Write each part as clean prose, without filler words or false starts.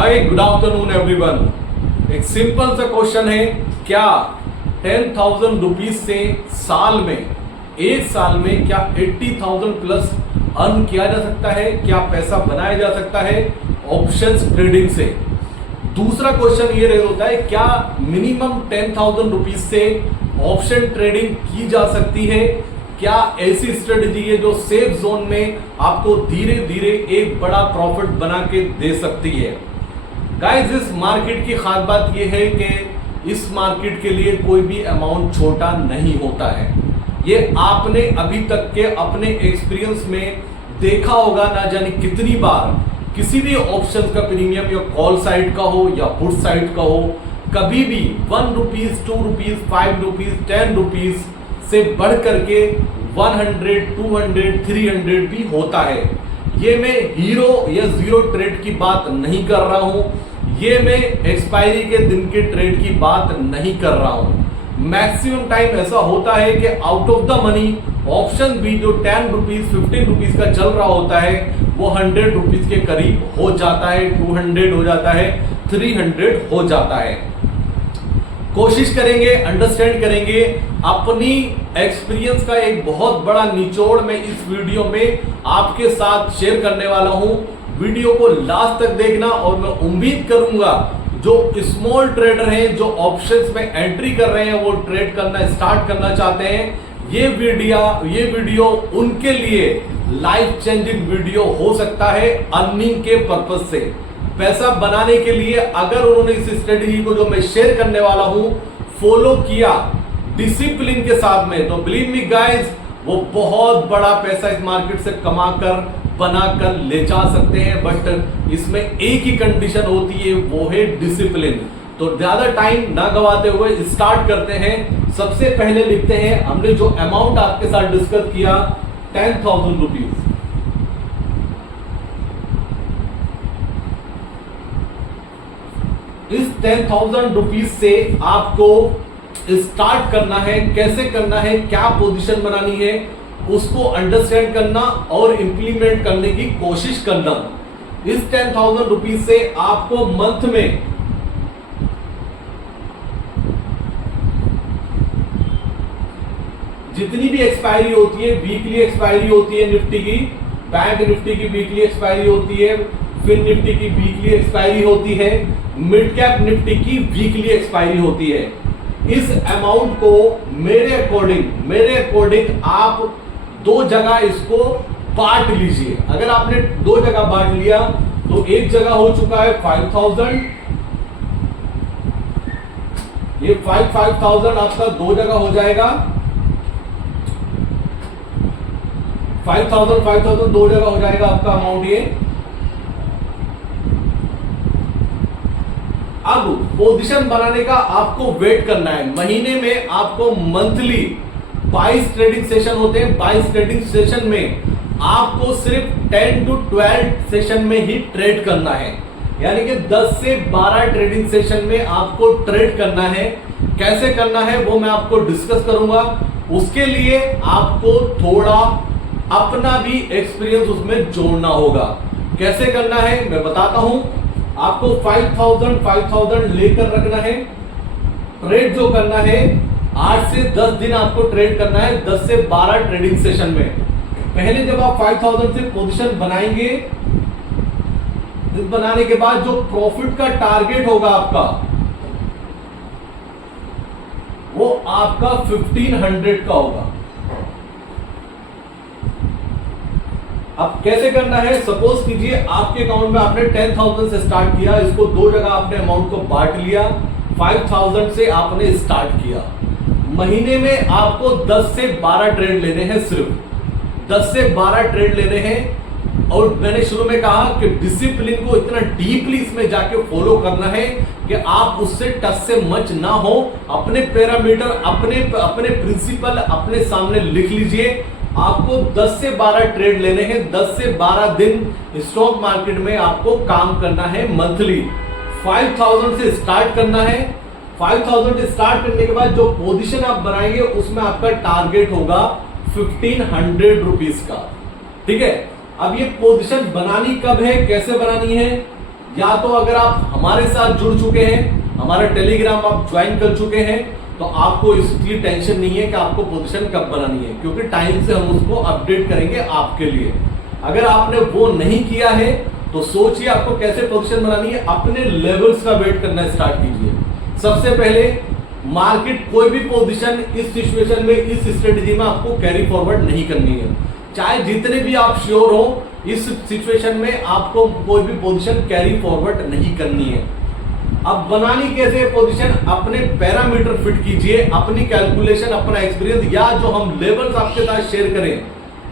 Hi good afternoon everyone. एक simple सा question है, क्या 10,000 रुपीज से एक साल में क्या 80,000 प्लस अर्न किया जा सकता है? क्या पैसा बनाया जा सकता है ऑप्शंस ट्रेडिंग से? दूसरा क्वेश्चन ये होता है, क्या मिनिमम 10,000 रुपीज से ऑप्शन ट्रेडिंग की जा सकती है? क्या ऐसी स्ट्रेटजी है जो सेफ जोन में आपको धीरे धीरे एक बड़ा प्रॉफिट बना के दे सकती है? गाइस, इस मार्केट की खास बात यह है कि इस मार्केट के लिए कोई भी अमाउंट छोटा नहीं होता है। ये आपने अभी तक के अपने एक्सपीरियंस में देखा होगा, ना जाने कितनी बार किसी भी ऑप्शन का प्रीमियम या कॉल साइड का हो या पुट साइड का हो, कभी भी 1 रुपीज, 2 रुपीज, 5 रुपीज, 10 रुपीज से बढ़ करके 100, 200, 300 भी होता है। ये मैं हीरो या जीरो ट्रेड की बात नहीं कर रहा हूं, ये मैं एक्सपायरी के दिन के ट्रेड की बात नहीं कर रहा हूं। मैक्सिमम टाइम ऐसा होता है कि out of the money option भी जो 10 रुपीज, 15 रुपीज का चल रहा होता है वो 100 रुपीज के करीब हो जाता है, 200 हो जाता है, 300 हो जाता है। कोशिश करेंगे, अंडरस्टैंड करेंगे। अपनी एक्सपीरियंस का एक बहुत बड़ा निचोड़ मैं इस वीडियो में आपके साथ शेयर करने वाला हूं। वीडियो को लास्ट तक देखना और मैं उम्मीद करूंगा जो स्मॉल ट्रेडर हैं, जो ऑप्शंस में एंट्री कर रहे हैं, वो ट्रेड करना स्टार्ट करना चाहते हैं, ये वीडियो उनके लिए लाइफ चेंजिंग वीडियो हो सकता है अर्निंग के पर्पज से। पैसा बनाने के लिए अगर उन्होंने इस स्ट्रेटजी को जो मैं शेयर करने वाला हूं फॉलो किया डिसिप्लिन के साथ में, तो बिलीव मी गाइस, वो बहुत बड़ा पैसा इस मार्केट से कमाकर बनाकर ले जा सकते हैं। बट इसमें एक ही कंडीशन होती है, वो है डिसिप्लिन। तो ज्यादा टाइम ना गवाते हुए स्टार्ट करते हैं। सबसे पहले लिखते हैं, हमने जो अमाउंट आपके साथ डिस्कस किया 10,000 रुपीज। इस 10,000 रुपीज से आपको स्टार्ट करना है। कैसे करना है, क्या पोजीशन बनानी है, उसको अंडरस्टैंड करना और इंप्लीमेंट करने की कोशिश करना। इस 10,000 रुपीज से आपको मंथ में जितनी भी एक्सपायरी होती है, वीकली एक्सपायरी होती है निफ्टी की, बैंक निफ्टी की वीकली एक्सपायरी होती है, फिन निफ्टी की वीकली एक्सपायरी होती है, मिड कैप निफ्टी की वीकली एक्सपायरी होती है। इस अमाउंट को मेरे अकॉर्डिंग आप दो जगह इसको बांट लीजिए। अगर आपने दो जगह बांट लिया तो एक जगह हो चुका है 5,000, ये 5,000 आपका दो जगह हो जाएगा। 5,000 दो जगह हो जाएगा आपका अमाउंट ये। अब पोजीशन बनाने का आपको वेट करना है। महीने में आपको मंथली 22 ट्रेडिंग सेशन होते हैं। 22 ट्रेडिंग सेशन में आपको सिर्फ 10 to 12 सेशन में ही ट्रेड करना है, यानी कि 10 से 12 ट्रेडिंग सेशन में आपको ट्रेड करना है। कैसे करना है वो मैं आपको डिस्कस करूंगा। उसके लिए आपको थोड़ा अपना भी एक्सपीरियंस उसमें जोड़ना होगा। कैसे करना है मैं बताता हूं। आपको 5,000 लेकर रखना है। ट्रेड जो करना है 8 से 10 दिन आपको ट्रेड करना है, 10 से 12 ट्रेडिंग सेशन में। पहले जब आप 5,000 से पोजीशन बनाएंगे, बनाने के बाद जो प्रॉफिट का टारगेट होगा आपका, वो आपका 1,500 का होगा। अब कैसे करना है, सपोज कीजिए आपके अकाउंट में आपने 10,000 से स्टार्ट किया, इसको दो जगह आपने अमाउंट को बांट लिया, 5,000 से आपने स्टार्ट किया। महीने में आपको 10 से 12 ट्रेड लेने हैं, सिर्फ 10 से 12 ट्रेड लेने हैं। और मैंने शुरू में कहा कि डिसिप्लिन को इतना डीपली इसमें जाके फॉलो करना है कि आप उससे टच से मच ना हो। अपने पैरामीटर, अपने प्रिंसिपल अपने सामने लिख लीजिए। आपको 10 से 12 ट्रेड लेने हैं, 10 से 12 दिन स्टॉक मार्केट में आपको काम करना है मंथली। 5,000 से स्टार्ट करना है। 5,000 से स्टार्ट करने के बाद जो पोजीशन आप बनाएंगे उसमें आपका टारगेट होगा 1,500 रुपीज का। ठीक है, अब ये पोजीशन बनानी कब है, कैसे बनानी है, या तो अगर आप हमारे साथ जुड़ चुके हैं, हमारा टेलीग्राम आप ज्वाइन कर चुके हैं, तो आपको इसकी टेंशन नहीं है कि आपको पोजीशन कब बनानी है, क्योंकि टाइम से हम उसको अपडेट करेंगे आपके लिए। अगर आपने वो नहीं किया है तो सोचिए आपको कैसे पोजीशन बनानी है। अपने लेवल्स का वेट करना स्टार्ट कीजिए। सबसे पहले मार्केट कोई भी पोजीशन इस सिचुएशन में, इस स्ट्रेटेजी में आपको कैरी फॉरवर्ड नहीं करनी है। चाहे जितने भी आप श्योर हो, इस सिचुएशन में आपको कोई भी पोजीशन कैरी फॉरवर्ड नहीं करनी है। अब बनानी कैसे पोजीशन, अपने पैरामीटर फिट कीजिए, अपनी कैलकुलेशन, अपना एक्सपीरियंस, या जो हम लेवल्स आपके साथ शेयर करें।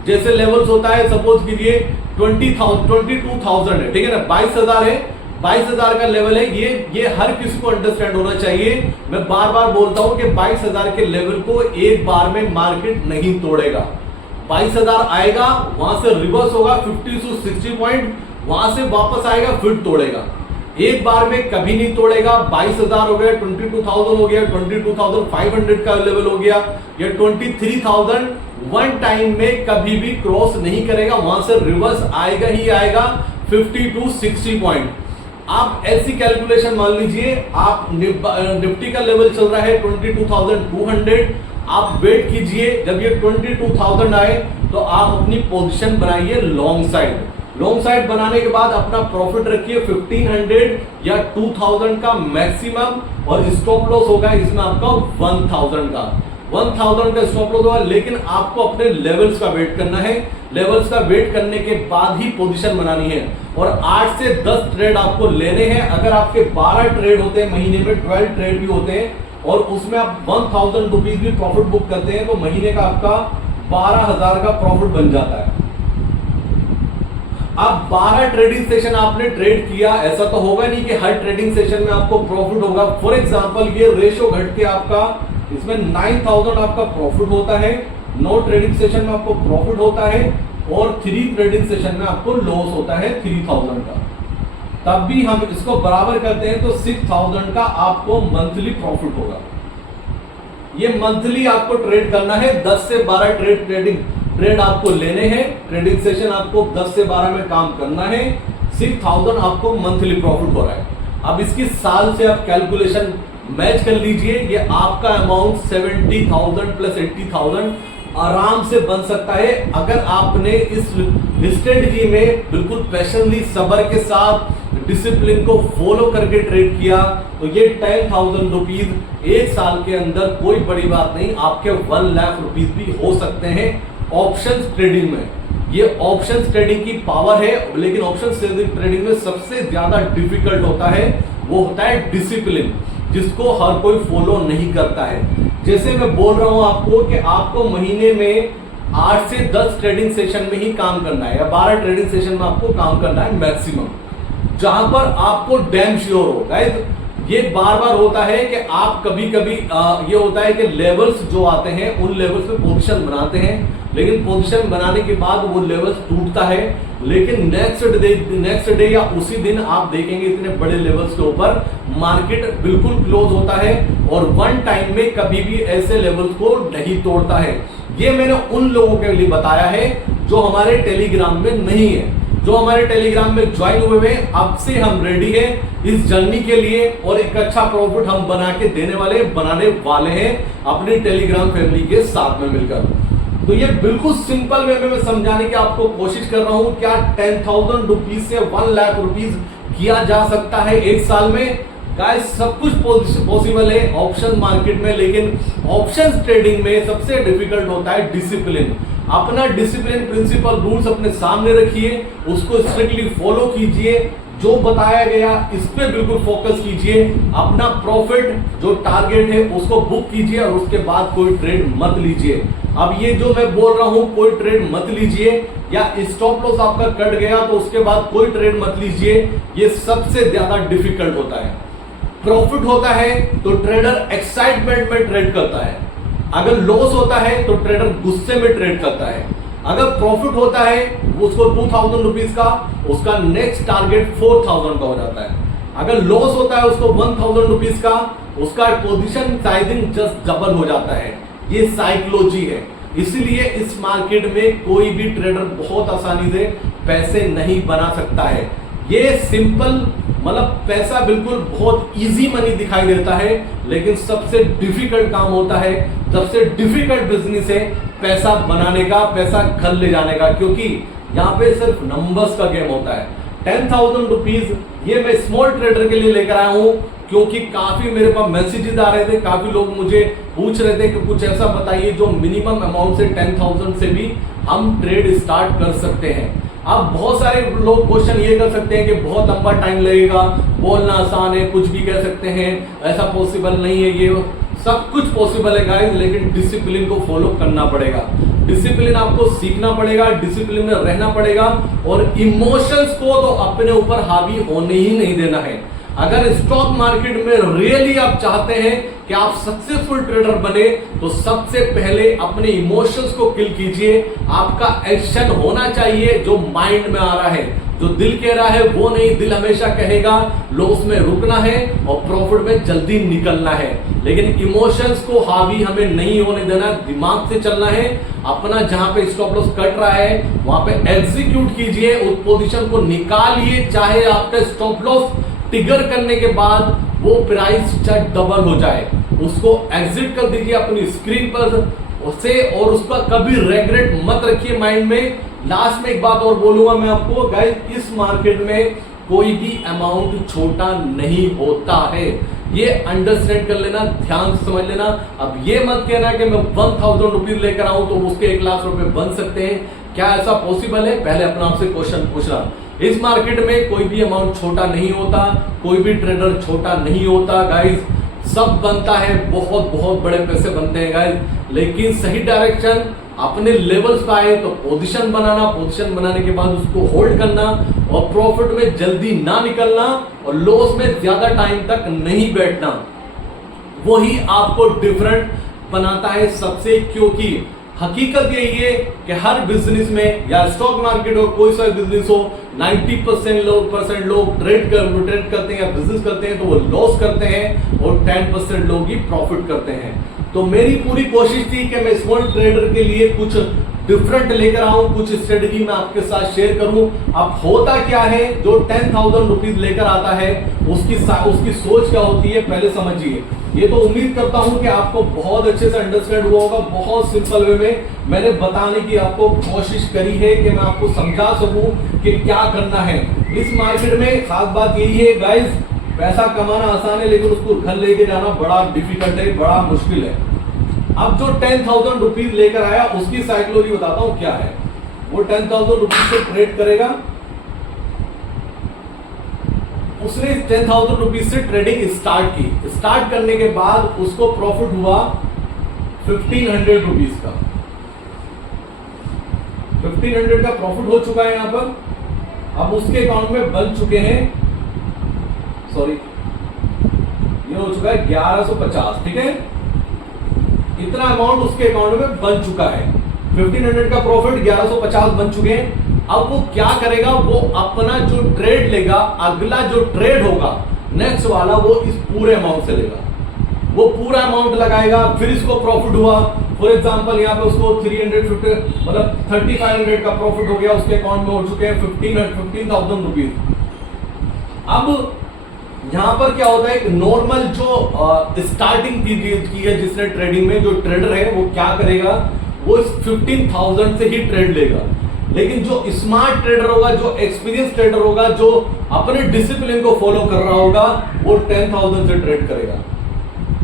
जैसे लेवल्स होता है, सपोज कीजिए 22,000 है, ठीक है ना, 22,000 है, 22,000 का लेवल है। ये हर किसी को अंडरस्टैंड होना चाहिए। मैं बार बार बोलता हूं कि 22,000 के लेवल को एक बार में मार्केट नहीं तोड़ेगा। 22,000 आएगा, वहां से रिवर्स होगा 50 to 60 पॉइंट, वहां से वापस आएगा, फिर तोड़ेगा। एक बार में कभी नहीं तोड़ेगा। 22,000 हो गया, 22,000 हो गया, 22,500 का लेवल हो गया, या 23,000 वन टाइम में कभी भी क्रॉस नहीं करेगा, वहां से रिवर्स आएगा ही आएगा 50 to 60 पॉइंट। आप ऐसी कैलकुलेशन मान लीजिए, आप निफ्टी का लेवल चल रहा है 22,200, आप वेट कीजिए, जब ये 22,000 आए तो आप अपनी पोजीशन बनाइए लॉन्ग साइड। लॉन्ग साइड बनाने के बाद अपना प्रॉफिट रखिए 1500 या 2000 का मैक्सिमम, और स्टॉप लॉस होगा इसमें आपका 1000 का। 1000 का स्टॉप लॉस होगा, लेकिन आपको अपने लेवल्स का वेट करना है। लेवल्स का वेट करने के बाद ही पोजीशन बनानी है, और 8 से 10 ट्रेड आपको लेने हैं। अगर आपके 12 ट्रेड होते हैं महीने में, 12 ट्रेड भी होते हैं, और उसमें आप 1000 रुपीज भी प्रॉफिट बुक करते हैं, तो महीने का आपका 12,000 का प्रॉफिट बन जाता है। अब 12 ट्रेडिंग सेशन आपने ट्रेड किया, ऐसा तो होगा नहीं कि हर ट्रेडिंग सेशन में आपको प्रॉफिट होगा। फॉर एग्जांपल ये रेशियो घट के आपका इसमें 9,000 आपका प्रॉफिट होता है, 9 ट्रेडिंग सेशन में आपको प्रॉफिट होता है, और 3 ट्रेडिंग सेशन में आपको लॉस होता है 3,000 का। तब भी हम इसको बराबर करते हैं तो 6,000 का आपको मंथली प्रॉफिट होगा। ये मंथली आपको ट्रेड करना है। 10 से 12 ट्रेड आपको लेने हैं। ट्रेडिंग सेशन आपको 10 से 12 में काम करना है। 6,000 आपको मंथली प्रॉफिट हो रहा है। अब इसकी साल से आप कैलकुलेशन मैच कर लीजिए। ये आपका अमाउंट 70,000 प्लस 80,000 आराम से बन सकता है, अगर आपने इस स्ट्रेटजी में बिल्कुल पैशनली, सब्र के साथ, डिसिप्लिन को फॉलो करके ट्रेड किया। तो ये 10,000 रुपीज एक साल के अंदर कोई बड़ी बात नहीं, आपके 1 लाख रुपीज भी हो सकते हैं ऑप्शन ट्रेडिंग में। ये ऑप्शन ट्रेडिंग की पावर है, लेकिन ऑप्शन ट्रेडिंग में सबसे ज्यादा डिफिकल्ट होता है वो होता है डिसिप्लिन, जिसको हर कोई फॉलो नहीं करता है। जैसे मैं बोल रहा हूं आपको कि आपको महीने में 8 से 10 ट्रेडिंग सेशन में ही काम करना है, या 12 ट्रेडिंग सेशन में आपको काम करना है मैक्सिमम, जहां पर आपको डैम श्योर हो। गाइस ये बार बार होता है कि आप कभी कभी ये होता है कि लेवल्स जो आते हैं उन लेवल्स पे पोजीशन बनाते हैं, लेकिन पोजीशन बनाने के बाद वो लेवल्स टूटता है, लेकिन नेक्स्ट डे या उसी दिन आप देखेंगे इतने बड़े लेवल्स के ऊपर मार्केट बिल्कुल क्लोज होता है, और वन टाइम में कभी भी ऐसे लेवल्स को नहीं तोड़ता है। ये मैंने उन लोगों के लिए बताया है जो हमारे टेलीग्राम में नहीं है। जो हमारे टेलीग्राम में ज्वाइन हुए हैं, अब से हम रेडी हैं इस जर्नी के लिए, और एक अच्छा प्रॉफिट हम बनाने वाले हैं अपनी टेलीग्राम फैमिली के साथ में मिलकर। तो ये बिल्कुल सिंपल वे में मैं समझाने की आपको कोशिश कर रहा हूं। क्या 10,000 रुपीज से 1 लाख रुपीज किया जा सकता है एक साल में? गाइस सब कुछ पॉसिबल है ऑप्शन मार्केट में, लेकिन ऑप्शन ट्रेडिंग में सबसे डिफिकल्ट होता है डिसिप्लिन। अपना डिसिप्लिन, प्रिंसिपल, रूल्स अपने सामने रखिए, उसको स्ट्रिक्टली फॉलो कीजिए, जो बताया गया इस पे बिल्कुल फोकस कीजिए। अपना प्रॉफिट जो टारगेट है उसको बुक कीजिए, और उसके बाद कोई ट्रेड मत लीजिए। अब ये जो मैं बोल रहा हूं कोई ट्रेड मत लीजिए, या स्टॉप लॉस आपका कट गया तो उसके बाद कोई ट्रेड मत लीजिए, ये सबसे ज्यादा डिफिकल्ट होता है। प्रॉफिट होता है तो ट्रेडर एक्साइटमेंट में ट्रेड करता है, अगर लॉस होता है तो ट्रेडर गुस्से में ट्रेड करता है। अगर प्रॉफिट होता है उसको 2,000 रुपीज का, उसका नेक्स्ट टारगेट 4,000 का हो जाता है। अगर लॉस होता है उसको 1,000 रुपीज का, उसका पोजीशन साइजिंग जस्ट डबल हो जाता है। ये साइकोलॉजी है। इसलिए इस मार्केट में कोई भी ट्रेडर बहुत आसानी से पैसे नहीं बना सकता है। ये सिंपल मतलब पैसा बिल्कुल बहुत इजी मनी दिखाई देता है, लेकिन सबसे डिफिकल्ट काम होता है, सबसे डिफिकल्ट बिजनेस है पैसा बनाने का, पैसा घर ले जाने का, क्योंकि यहाँ पे सिर्फ नंबर्स का गेम होता है। 10,000 रुपीज ये मैं स्मॉल ट्रेडर के लिए लेकर आया हूं, क्योंकि काफी मेरे पास मैसेजेस आ रहे थे, काफी लोग मुझे पूछ रहे थे कि कुछ ऐसा बताइए जो मिनिमम अमाउंट से 10,000 से भी हम ट्रेड स्टार्ट कर सकते हैं। अब बहुत सारे लोग क्वेश्चन ये कर सकते हैं कि बहुत लंबा टाइम लगेगा, बोलना आसान है, कुछ भी कह सकते हैं, ऐसा पॉसिबल नहीं है। ये सब कुछ पॉसिबल है गाइस, लेकिन डिसिप्लिन को फॉलो करना पड़ेगा, डिसिप्लिन आपको सीखना पड़ेगा, डिसिप्लिन में रहना पड़ेगा, और इमोशंस को तो अपने ऊपर हावी होने ही नहीं देना है। अगर स्टॉक मार्केट में रियली आप चाहते हैं कि आप सक्सेसफुल ट्रेडर बने, तो सबसे पहले अपने इमोशंस को किल कीजिए। आपका एक्शन होना चाहिए जो माइंड में आ रहा है, जो दिल कह रहा है वो नहीं। दिल हमेशा कहेगा लॉस में रुकना है और प्रॉफिट में जल्दी निकलना है, लेकिन इमोशंस को हावी हमें नहीं होने देना, दिमाग से चलना है। अपना जहां पे स्टॉप लॉस कट रहा है वहां पे एग्जीक्यूट कीजिए, उस पोजीशन को निकालिए, चाहे आपका स्टॉप लॉस ट्रिगर करने के बाद वो प्राइस चाहे डबल हो जाए, उसको एग्जिट कर दीजिए अपनी स्क्रीन पर उसे, और उसका कभी रेग्रेट मत रखिए माइंड में। लास्ट में एक बात और बोलूंगा मैं आपको गाइस, इस मार्केट में कोई भी अमाउंट छोटा नहीं होता है, ये अंडरस्टैंड कर लेना, ध्यान से समझ लेना। अब ये मत कहना कि मैं 1,000 रुपीज लेकर आऊं तो उसके 1 लाख रुपए बन सकते हैं, क्या ऐसा पॉसिबल है? पहले अपना आपसे क्वेश्चन पूछना। इस मार्केट में कोई भी अमाउंट छोटा नहीं होता, कोई भी ट्रेडर छोटा नहीं होता गाइस, सब बनता है, बहुत बहुत बड़े पैसे बनते हैं गाइस, लेकिन सही डायरेक्शन अपने लेवल्स पे आए तो पोजीशन बनाना, पोजीशन बनाने के बाद उसको होल्ड करना और प्रॉफिट में जल्दी ना निकलना और लॉस में ज्यादा टाइम तक नहीं बैठना, वही आपको डिफरेंट बनाता है सबसे। क्योंकि हकीकत यही है कि हर बिजनेस में या स्टॉक मार्केट हो, कोई सा बिजनेस हो, 90% लोग ट्रेड करते हैं या बिजनेस करते हैं तो वो लॉस करते हैं, और 10% लोग ही प्रॉफिट करते हैं। तो मेरी पूरी कोशिश थी कि मैं स्मॉल ट्रेडर के लिए कुछ डिफरेंट लेकर आऊं, कुछ स्ट्रेटजी मैं आपके साथ शेयर करूं। अब होता क्या है, जो 10,000 रुपीज लेकर आता है उसकी सोच क्या होती है पहले समझिए। ये तो उम्मीद करता हूं कि आपको बहुत अच्छे से अंडरस्टैंड हुआ होगा। बहुत सिंपल वे में मैंने बताने की आपको कोशिश करी है कि मैं आपको समझा सकूं कि क्या करना है इस मार्केट में। खास बात यही है गाइस, पैसा कमाना आसान है, लेकिन उसको घर लेके जाना बड़ा डिफिकल्ट है, बड़ा मुश्किल है। अब जो 10,000 रुपीज लेकर आया उसकी साइकोलॉजी बताता हूं क्या है। वो 10,000 रुपीज से ट्रेड करेगा, उसने 10,000 रुपीज से ट्रेडिंग स्टार्ट की, स्टार्ट करने के बाद उसको प्रॉफिट हुआ 1,500 रुपीज का, 1,500 का प्रॉफिट हो चुका है यहां पर। अब उसके अकाउंट में बन चुके हैं, सॉरी ये हो चुका है 1150, ठीक है, इतना अमाउंट उसके अकाउंट में बन चुका है। 1,500 का प्रॉफिट, 1150 बन चुके हैं। अब वो क्या करेगा, वो अपना जो ट्रेड लेगा, अगला जो ट्रेड होगा नेक्स्ट वाला, वो इस पूरे अमाउंट से लेगा, वो पूरा अमाउंट लगाएगा, फिर इसको प्रॉफिट हुआ। फॉर एग्जांपल यहाँ पे उसको 350 मतलब 3,500 का प्रॉफिट हो गया, उसके अकाउंट में हो चुके हैं 15,000 रुपीज। अब यहां पर क्या होता है, नॉर्मल जो स्टार्टिंग की है जिसने ट्रेडिंग में, जो ट्रेडर है वो क्या करेगा, वो 15,000 से ही ट्रेड लेगा। लेकिन जो स्मार्ट ट्रेडर होगा, जो एक्सपीरियंस ट्रेडर होगा, जो अपने डिसिप्लिन को फॉलो कर रहा होगा, वो 10,000 से ट्रेड करेगा।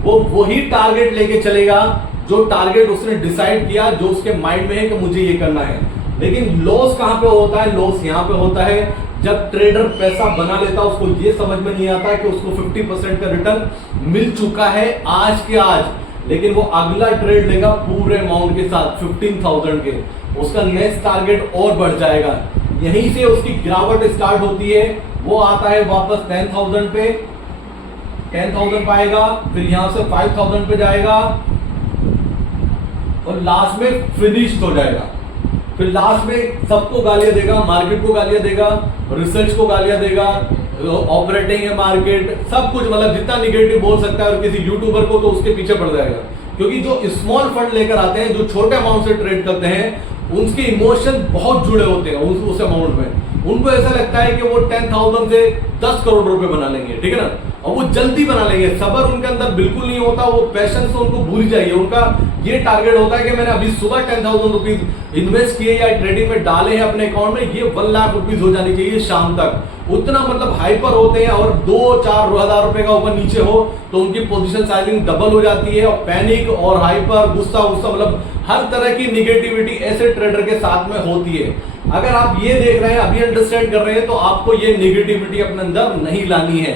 वो वही टारगेट लेके चलेगा जो टारगेट उसने डिसाइड किया, जो उसके माइंड में है कि मुझे ये करना है। लेकिन लॉस कहां पे होता है, लॉस यहां पे होता है जब ट्रेडर पैसा बना लेता है, उसको ये समझ में नहीं आता कि उसको 50% का रिटर्न मिल चुका है आज के आज, लेकिन वो अगला ट्रेड लेगा पूरे अमाउंट के साथ 15,000 के, उसका नेक्स्ट टारगेट और बढ़ जाएगा। यहीं से उसकी गिरावट स्टार्ट होती है, वो आता है वापस 10,000 पे, 10,000 पाएगा, फिर यहां से 5,000 पे जाएगा और लास्ट में फिनिश हो जाएगा। फिर लास्ट में सबको गालियां देगा, मार्केट को गालियां देगा, रिसर्च को गालियां देगा, ऑपरेटिंग है मार्केट, सब कुछ, मतलब जितना निगेटिव बोल सकता है, और किसी यूट्यूबर को तो उसके पीछे पड़ जाएगा। क्योंकि जो स्मॉल फंड लेकर आते हैं, जो छोटे अमाउंट से ट्रेड करते हैं, उनके इमोशन बहुत जुड़े होते हैं उस अमाउंट में। उनको ऐसा लगता है कि वो 10,000 से 10 करोड़ रुपए बना लेंगे, ठीक है ना, और वो जल्दी बना लेंगे। सबर उनके अंदर बिल्कुल नहीं होता, वो पैशन से उनको भूल जाइए। उनका ये टारगेट होता है कि मैंने अभी सुबह 10,000 रुपीज इन्वेस्ट किए या ट्रेडिंग में डाले हैं अपने अकाउंट में, ये 1 लाख रुपीज हो जानी चाहिए शाम तक। उतना मतलब हाइपर होते हैं, और 2-4 हजार रुपए का ऊपर नीचे हो तो उनकी पोजीशन साइजिंग डबल हो जाती है, और पैनिक और हाइपर गुस्सा मतलब हर तरह की निगेटिविटी ऐसे ट्रेडर के साथ में होती है। अगर आप ये देख रहे हैं, अभी अंडरस्टैंड कर रहे हैं, तो आपको ये निगेटिविटी अपने अंदर नहीं लानी है।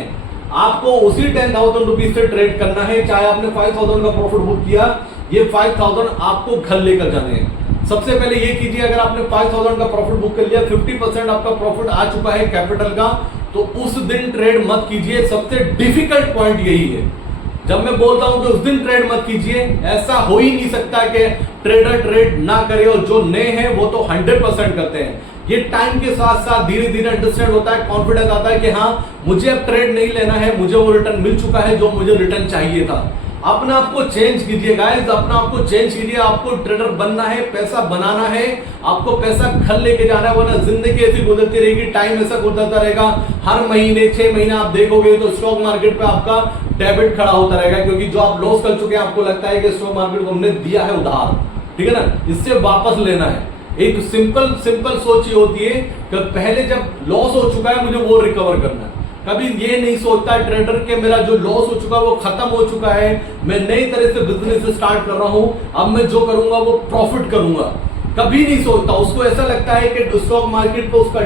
आपको उसी 10,000 रुपीज से ट्रेड करना है, चाहे आपने 5,000 का प्रॉफिट बुक किया, ये 5,000 आपको घर लेकर जाने हैं। सबसे पहले ये कीजिए, अगर आपने 5,000 का प्रॉफिट बुक कर लिया, 50% आपका प्रॉफिट आ चुका है कैपिटल का, तो उस दिन ट्रेड मत कीजिए। सबसे डिफिकल्ट पॉइंट यही है, जब मैं बोलता हूं कि उस दिन ट्रेड मत कीजिए, ऐसा हो ही नहीं सकता कि ट्रेडर ट्रेड ना करे, और जो नए हैं वो तो 100% करते हैं। ये टाइम के साथ साथ धीरे धीरे अंडरस्टैंड होता है, कॉन्फिडेंस आता है कि हाँ मुझे अब ट्रेड नहीं लेना है, मुझे वो रिटर्न मिल चुका है जो मुझे रिटर्न चाहिए था। अपना आपको चेंज कीजिए गाइस, अपना आपको चेंज कीजिए। आपको ट्रेडर बनना है, पैसा बनाना है, आपको पैसा घर लेके जाना है, वरना जिंदगी ऐसी गुजरती रहेगी, टाइम ऐसा गुजरता रहेगा। हर महीने 6 महीने आप देखोगे तो स्टॉक मार्केट पे आपका डेबिट खड़ा होता रहेगा, क्योंकि जो आप लॉस कर चुके हैं आपको लगता है कि स्टॉक मार्केट को हमने दिया है उधार, ठीक है ना, इससे वापस लेना है। एक सिंपल सोच ये होती है कि पहले जब लॉस हो चुका है मुझे वो रिकवर करना है। कभी ये नहीं सोचता ट्रेडर के मेरा जो लॉस हो चुका है वो खत्म हो चुका है, मैं नई तरह से बिजनेस स्टार्ट कर रहा हूं, अब मैं जो करूंगा वो प्रॉफिट करूंगा, कभी नहीं सोचता। उसको ऐसा लगता है कि स्टॉक मार्केट पे उसका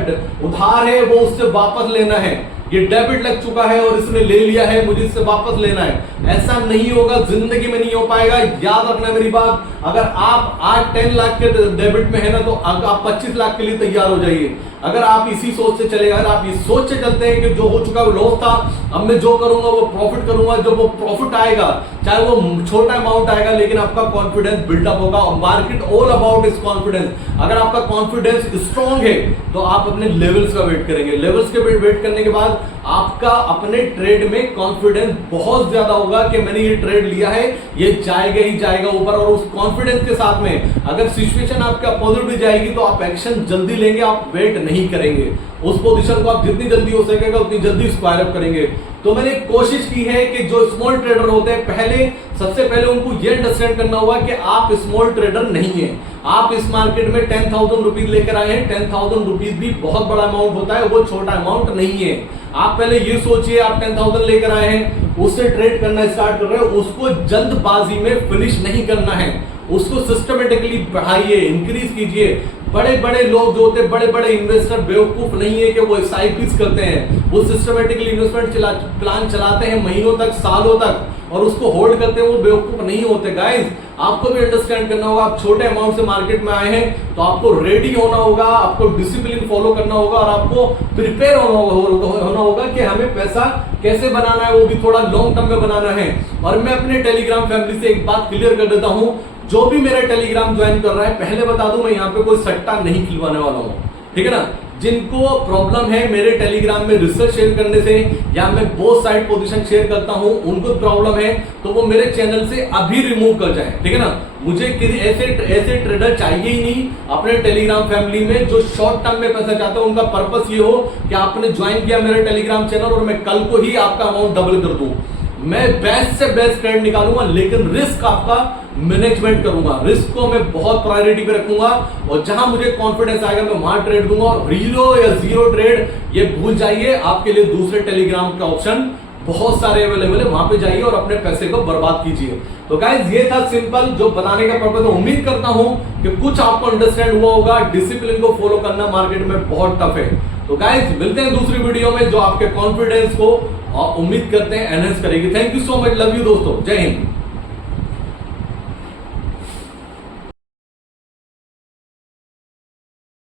उधार है, वो उससे वापस लेना है, ये डेबिट लग चुका है और इसने ले लिया है, मुझे इससे वापस लेना है। ऐसा नहीं होगा, जिंदगी में नहीं हो पाएगा। याद रखना मेरी बात, अगर आप आज 10 लाख के डेबिट में है ना, तो आप 25 लाख के लिए तैयार हो जाइए। अगर आप इसी सोच से चले, अगर आप इस सोच से चलते हैं कि जो हो चुका वो लॉस था, अब मैं जो करूंगा वो प्रॉफिट करूंगा, जब वो प्रॉफिट आएगा चाहे वो छोटा अमाउंट आएगा, लेकिन आपका कॉन्फिडेंस बिल्डअप होगा। और market all about is confidence. अगर आपका कॉन्फिडेंस स्ट्रॉन्ग है तो आप अपने लेवल्स का वेट करेंगे, लेवल्स के वेट करने के बाद आपका अपने ट्रेड में कॉन्फिडेंस बहुत ज्यादा होगा कि मैंने ये ट्रेड लिया है, ये जाएगा ही जाएगा ऊपर। और उस कॉन्फिडेंस के साथ में अगर सिचुएशन आपके अपोजिट भी जाएगी तो आप एक्शन जल्दी लेंगे, आप वेट नहीं करेंगे। उस पोजीशन को आप जितनी जल्दी हो सकेगा उतनी जल्दी स्क्वायर अप करेंगे। तो मैंने कोशिश की है कि जो स्मॉल ट्रेडर होते हैं, सबसे पहले उनको ये अंडरस्टैंड करना होगा कि आप स्मॉल ट्रेडर नहीं है। आप इस मार्केट में 10,000 रुपीज लेकर आए हैं, 10,000 रुपीज भी बहुत बड़ा अमाउंट होता है, वो छोटा अमाउंट नहीं है। आप पहले ये सोचिए, आप 10,000 लेकर आए हैं, उससे ट्रेड करना स्टार्ट कर रहे हैं, उसको जल्दबाजी में फिनिश नहीं करना है, उसको सिस्टमेटिकली बढ़ाइए, इंक्रीज कीजिए। बड़े बड़े लोग जो होते हैं, बड़े बड़े इन्वेस्टर बेवकूफ नहीं है कि वो एसआईपीज करते हैं, वो सिस्टमेटिकली इन्वेस्टमेंट प्लान चलाते हैं महीनों तक, सालों तक, और उसको होल्ड करते हैं, वो बेवकूफ नहीं होते। गाइस आपको भी अंडरस्टैंड करना होगा, आप छोटे अमाउंट से मार्केट में आए हैं तो आपको रेडी होना होगा, आपको डिसिप्लिन फॉलो करना होगा, और आपको प्रिपेयर होना होगा कि हमें पैसा कैसे बनाना है, वो भी थोड़ा लॉन्ग टर्म में बनाना है। और मैं अपने टेलीग्राम फैमिली से एक बात क्लियर कर देता हूं, जो भी मेरा टेलीग्राम ज्वाइन कर रहा है, पहले बता दूं मैं यहाँ पे कोई सट्टा नहीं खिलवाने वाला हूं, ठीक है ना। जिनको प्रॉब्लम है मेरे टेलीग्राम में रिसर्च शेयर करने से, या मैं बोथ साइड पोजीशन शेयर करता हूं, उनको प्रॉब्लम है तो वो मेरे चैनल से अभी रिमूव कर जाए, ठीक है ना। मुझे ऐसे ट्रेडर चाहिए ही नहीं अपने टेलीग्राम फैमिली में जो शॉर्ट टर्म में पैसा चाहते हैं। उनका पर्पस ये हो कि आपने ज्वाइन किया मेरा टेलीग्राम चैनल और मैं कल को ही आपका अमाउंट डबल कर दूं। मैं बेस्ट से बेस्ट ट्रेड निकालूंगा, लेकिन रिस्क आपका मैनेजमेंट करूंगा, रिस्क को मैं बहुत प्रायोरिटी पे रखूंगा, और जहां मुझे कॉन्फिडेंस आएगा मैं वहां ट्रेड दूंगा। और जीरो ट्रेड ये भूल जाइए, आपके लिए दूसरे टेलीग्राम के ऑप्शन बहुत सारे अवेलेबल है, वहां पे जाइए और अपने पैसे को बर्बाद कीजिए। तो गाइस ये था सिंपल जो बताने का पर्पस। उम्मीद करता हूं कि कुछ आपको अंडरस्टैंड हुआ होगा। डिसिप्लिन को फॉलो करना मार्केट में बहुत टफ है। तो गाइस मिलते हैं दूसरी वीडियो में जो आपके कॉन्फिडेंस को उम्मीद करते हैं एनहेंस करेगी। Thank you so much, love you दोस्तों, जय हिंद।